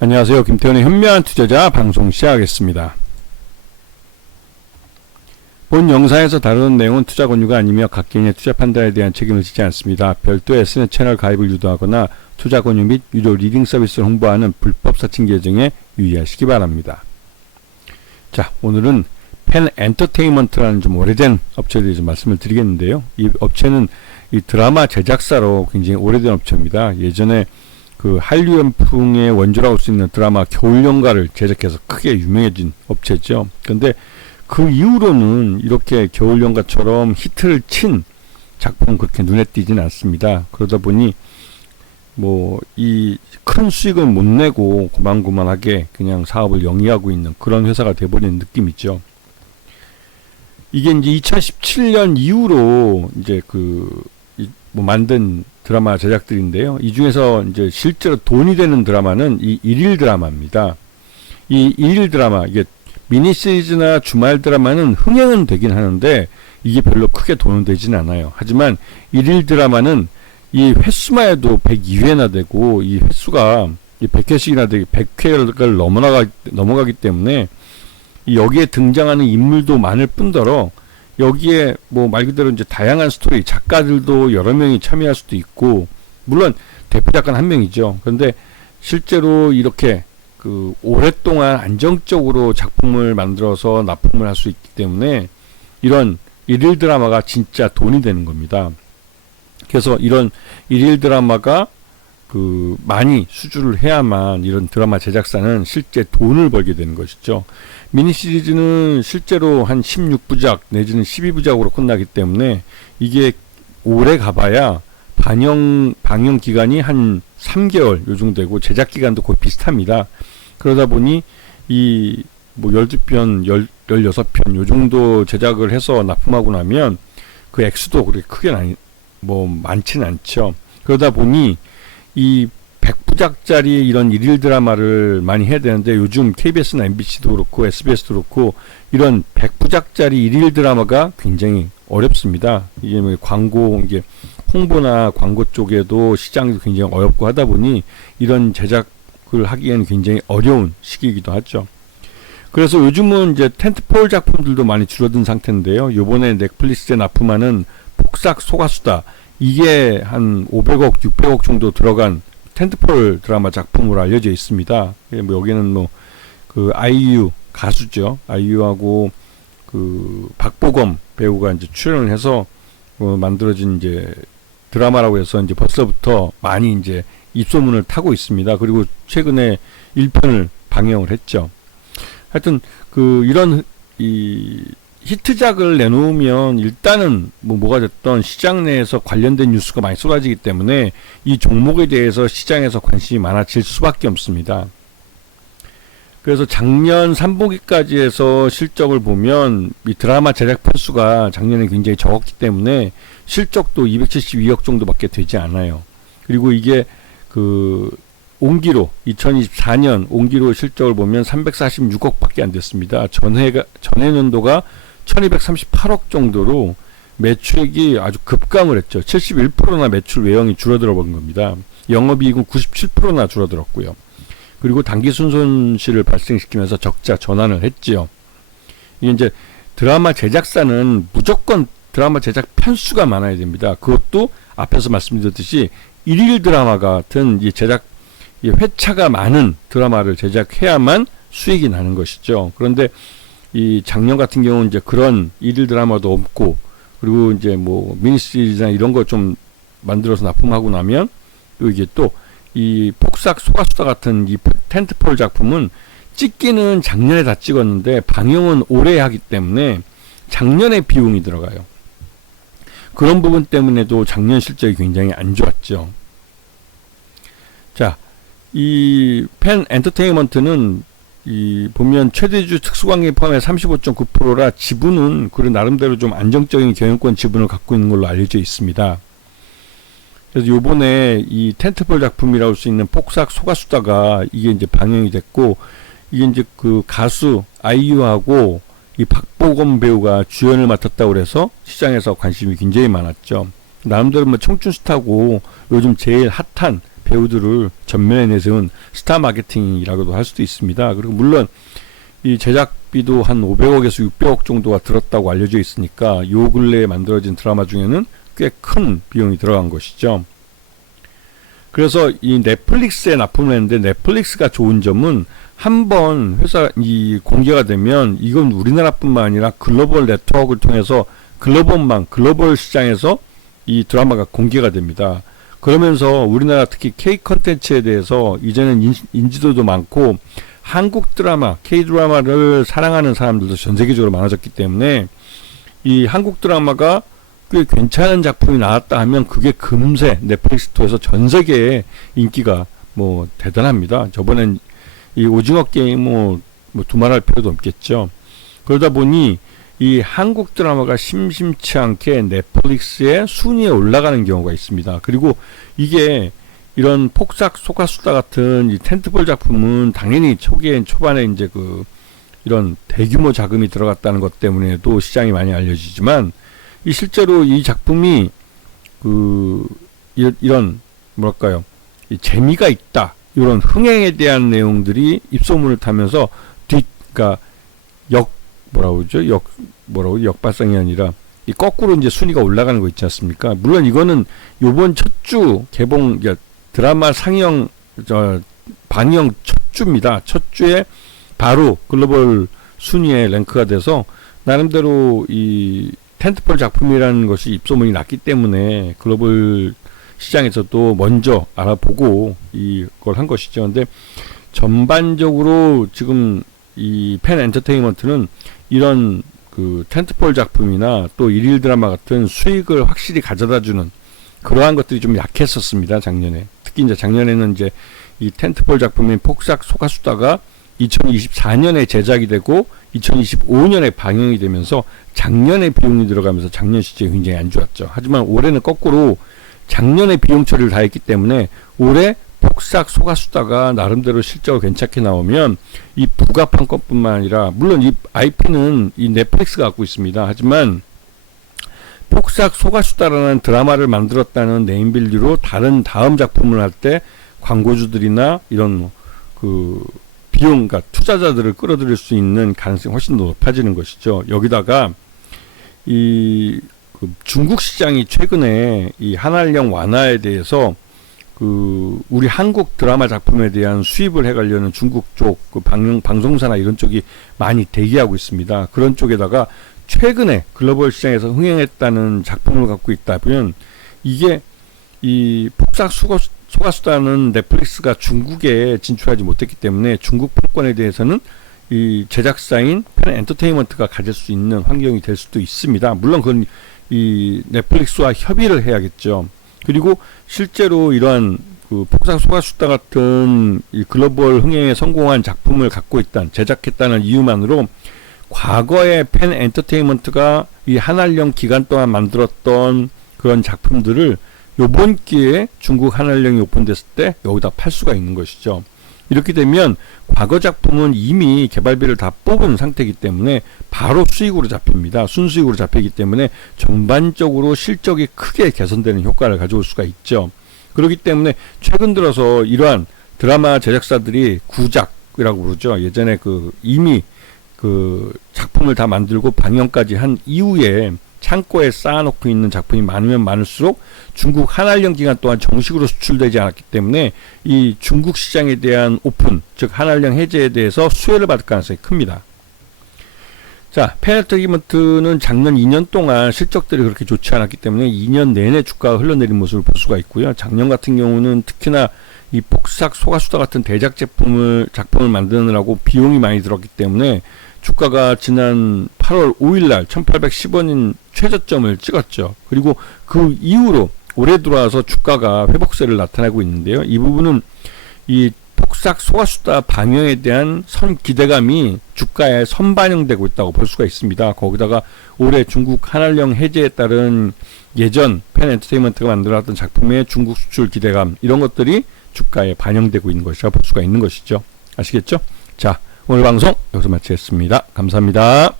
안녕하세요. 김태현의 현명한 투자자 방송 시작하겠습니다. 본 영상에서 다루는 내용은 투자 권유가 아니며 각 개인의 투자 판단에 대한 책임을 지지 않습니다. 별도의 SNS 채널 가입을 유도하거나 투자 권유 및 유료 리딩 서비스를 홍보하는 불법 사칭 계정에 유의하시기 바랍니다. 자, 오늘은 펜 엔터테인먼트라는 좀 오래된 업체에 대해서 말씀을 드리겠는데요. 이 업체는 이 드라마 제작사로 굉장히 오래된 업체입니다. 예전에 그 한류 연풍의 원조라고 할 수 있는 드라마 겨울연가를 제작해서 크게 유명해진 업체죠. 그런데 그 이후로는 이렇게 겨울연가처럼 히트를 친 작품은 그렇게 눈에 띄지는 않습니다. 그러다 보니 뭐 이 큰 수익을 못 내고 고만고만하게 그냥 사업을 영위하고 있는 그런 회사가 돼버리는 느낌이죠. 이게 이제 2017년 이후로 이제 뭐 만든 드라마 제작들인데요. 이 중에서 이제 실제로 돈이 되는 드라마는 이 일일 드라마입니다. 이 일일 드라마, 이게 미니 시리즈나 주말 드라마는 흥행은 되긴 하는데 이게 별로 크게 돈은 되진 않아요. 하지만 일일 드라마는 이 횟수만 해도 102회나 되고 이 횟수가 100회씩이나 되게 100회를 넘어가기 때문에 여기에 등장하는 인물도 많을 뿐더러 여기에 뭐 말 그대로 이제 다양한 스토리, 작가들도 여러 명이 참여할 수도 있고, 물론 대표 작가는 한 명이죠. 그런데 실제로 이렇게 오랫동안 안정적으로 작품을 만들어서 납품을 할 수 있기 때문에 이런 일일 드라마가 진짜 돈이 되는 겁니다. 그래서 이런 일일 드라마가 많이 수주를 해야만 이런 드라마 제작사는 실제 돈을 벌게 되는 것이죠. 미니 시리즈는 실제로 한 16부작 내지는 12부작으로 끝나기 때문에 이게 오래 가봐야 방영 기간이 한 3개월 요 정도 되고 제작 기간도 거의 비슷합니다. 그러다 보니 이 뭐 12편, 16편 요 정도 제작을 해서 납품하고 나면 그 액수도 그렇게 크게 많지는 않죠. 그러다 보니 이 100부작짜리 이런 일일 드라마를 많이 해야 되는데 요즘 KBS나 MBC도 그렇고 SBS도 그렇고 이런 100부작짜리 일일 드라마가 굉장히 어렵습니다. 이게 뭐 이게 홍보나 광고 쪽에도 시장이 굉장히 어렵고 하다 보니 이런 제작을 하기에는 굉장히 어려운 시기이기도 하죠. 그래서 요즘은 이제 텐트폴 작품들도 많이 줄어든 상태인데요. 요번에 넷플릭스에 납품하는 폭삭 소가수다, 이게 한 500억, 600억 정도 들어간 텐트폴 드라마 작품으로 알려져 있습니다. 뭐 여기는 아이유 가수죠. 아이유하고 박보검 배우가 이제 출연을 해서 만들어진 이제 드라마라고 해서 이제 벌써부터 많이 이제 입소문을 타고 있습니다. 그리고 최근에 1편을 방영을 했죠. 하여튼 이런 히트작을 내놓으면 일단은 뭐가 됐던 시장 내에서 관련된 뉴스가 많이 쏟아지기 때문에 이 종목에 대해서 시장에서 관심이 많아질 수밖에 없습니다. 그래서 작년 3분기까지 해서 실적을 보면 이 드라마 제작 편수가 작년에 굉장히 적었기 때문에 실적도 272억 정도밖에 되지 않아요. 그리고 이게 온기로 2024년 온기로 실적을 보면 346억 밖에 안 됐습니다. 전해년도가 1238억 정도로 매출액이 아주 급감을 했죠. 71%나 매출 외형이 줄어들어 본 겁니다. 영업이익은 97%나 줄어들었고요. 그리고 당기 순손실을 발생시키면서 적자 전환을 했지요. 이게 이제 드라마 제작사는 무조건 드라마 제작 편수가 많아야 됩니다. 그것도 앞에서 말씀드렸듯이 일일 드라마 같은 이 회차가 많은 드라마를 제작해야만 수익이 나는 것이죠. 그런데 이 작년 같은 경우는 이제 그런 일일 드라마도 없고, 그리고 이제 뭐 미니 시리즈나 이런 거 좀 만들어서 납품하고 나면 또 이게 또 이 폭삭 소가수다 같은 이 텐트폴 작품은 찍기는 작년에 다 찍었는데 방영은 올해 하기 때문에 작년에 비용이 들어가요. 그런 부분 때문에도 작년 실적이 굉장히 안 좋았죠. 자, 이 펜 엔터테인먼트는 보면 최대주 특수관계 포함해 35.9%라 지분은 나름대로 좀 안정적인 경영권 지분을 갖고 있는 걸로 알려져 있습니다. 그래서 요번에 이 텐트폴 작품이라고 할 수 있는 폭삭 소가수다가 이게 이제 방영이 됐고, 이게 이제 가수 아이유하고 이 박보검 배우가 주연을 맡았다고 그래서 시장에서 관심이 굉장히 많았죠. 나름대로 뭐 청춘 스타고 요즘 제일 핫한 배우들을 전면에 내세운 스타 마케팅이라고도 할 수도 있습니다. 그리고 물론 이 제작비도 한 500억에서 600억 정도가 들었다고 알려져 있으니까 요 근래에 만들어진 드라마 중에는 꽤 큰 비용이 들어간 것이죠. 그래서 이 넷플릭스에 납품을 했는데, 넷플릭스가 좋은 점은 한번 회사 이 공개가 되면 이건 우리나라뿐만 아니라 글로벌 네트워크를 통해서 글로벌 시장에서 이 드라마가 공개가 됩니다. 그러면서 우리나라 특히 K 컨텐츠에 대해서 이제는 인지도도 많고 한국 드라마, K 드라마를 사랑하는 사람들도 전 세계적으로 많아졌기 때문에 이 한국 드라마가 꽤 괜찮은 작품이 나왔다 하면 그게 금세 넷플릭스 통해서 전 세계에 인기가 뭐 대단합니다. 저번엔 이 오징어 게임 뭐 두말할 필요도 없겠죠. 그러다 보니 이 한국 드라마가 심심치 않게 넷플릭스의 순위에 올라가는 경우가 있습니다. 그리고 이게 이런 폭삭 속았수다 같은 이 텐트볼 작품은 당연히 초반에 이제 이런 대규모 자금이 들어갔다는 것 때문에도 시장이 많이 알려지지만, 이 실제로 이 작품이 이런 뭐랄까요, 이 재미가 있다, 이런 흥행에 대한 내용들이 입소문을 타면서 그러니까 역발상이 아니라 이 거꾸로 이제 순위가 올라가는 거 있지 않습니까? 물론 이거는 요번 첫 주 개봉 드라마 방영 첫 주입니다. 첫 주에 바로 글로벌 순위에 랭크가 돼서 나름대로 이 텐트폴 작품이라는 것이 입소문이 났기 때문에 글로벌 시장에서도 먼저 알아보고 이걸 한 것이죠. 근데 전반적으로 지금 이 팬 엔터테인먼트는 이런 텐트폴 작품이나 또 일일 드라마 같은 수익을 확실히 가져다주는 그러한 것들이 좀 약했었습니다, 작년에. 특히 이제 작년에는 이제 이 텐트폴 작품인 폭삭 속았수다가 2024년에 제작이 되고 2025년에 방영이 되면서 작년에 비용이 들어가면서 작년 시즌이 굉장히 안 좋았죠. 하지만 올해는 거꾸로 작년에 비용 처리를 다 했기 때문에 올해 폭삭 속았수다가 나름대로 실적을 괜찮게 나오면 이 부가판 것뿐만 아니라, 물론 이 IP는 이 넷플릭스가 갖고 있습니다. 하지만 폭삭 속았수다라는 드라마를 만들었다는 네임밸류로 다음 작품을 할 때 광고주들이나 이런 비용, 그러니까 투자자들을 끌어들일 수 있는 가능성이 훨씬 더 높아지는 것이죠. 여기다가 중국 시장이 최근에 이 한알령 완화에 대해서 우리 한국 드라마 작품에 대한 수입을 해가려는 중국 쪽 방송사나 이런 쪽이 많이 대기하고 있습니다. 그런 쪽에다가 최근에 글로벌 시장에서 흥행했다는 작품을 갖고 있다 보면, 이게 이 폭삭 속았수다는 넷플릭스가 중국에 진출하지 못했기 때문에 중국 판권에 대해서는 이 제작사인 팬 엔터테인먼트가 가질 수 있는 환경이 될 수도 있습니다. 물론 그건 이 넷플릭스와 협의를 해야겠죠. 그리고 실제로 이러한 폭삭 속았수다 같은 이 글로벌 흥행에 성공한 작품을 갖고 있다는, 제작했다는 이유만으로 과거에 팬 엔터테인먼트가 이 한알령 기간 동안 만들었던 그런 작품들을 요번 기회에 중국 한알령이 오픈됐을 때 여기다 팔 수가 있는 것이죠. 이렇게 되면 과거 작품은 이미 개발비를 다 뽑은 상태이기 때문에 바로 수익으로 잡힙니다. 순수익으로 잡히기 때문에 전반적으로 실적이 크게 개선되는 효과를 가져올 수가 있죠. 그렇기 때문에 최근 들어서 이러한 드라마 제작사들이 구작이라고 부르죠. 예전에 이미 작품을 다 만들고 방영까지 한 이후에 창고에 쌓아놓고 있는 작품이 많으면 많을수록 중국 한알령 기간 동안 정식으로 수출되지 않았기 때문에 이 중국 시장에 대한 오픈, 즉 한알령 해제에 대해서 수혜를 받을 가능성이 큽니다. 자, 팬 엔터테인먼트는 작년 2년 동안 실적들이 그렇게 좋지 않았기 때문에 2년 내내 주가가 흘러내린 모습을 볼 수가 있고요. 작년 같은 경우는 특히나 이 폭삭 속았수다 같은 대작 작품을 만드느라고 비용이 많이 들었기 때문에 주가가 지난 8월 5일날 1810원인 최저점을 찍었죠. 그리고 그 이후로 올해 들어와서 주가가 회복세를 나타내고 있는데요. 이 부분은 이 폭삭 속았수다 방영에 대한 기대감이 주가에 선반영되고 있다고 볼 수가 있습니다. 거기다가 올해 중국 한알령 해제에 따른 예전 팬 엔터테인먼트가 만들어놨던 작품의 중국 수출 기대감, 이런 것들이 주가에 반영되고 있는 것이라 볼 수가 있는 것이죠. 아시겠죠? 자, 오늘 방송 여기서 마치겠습니다. 감사합니다.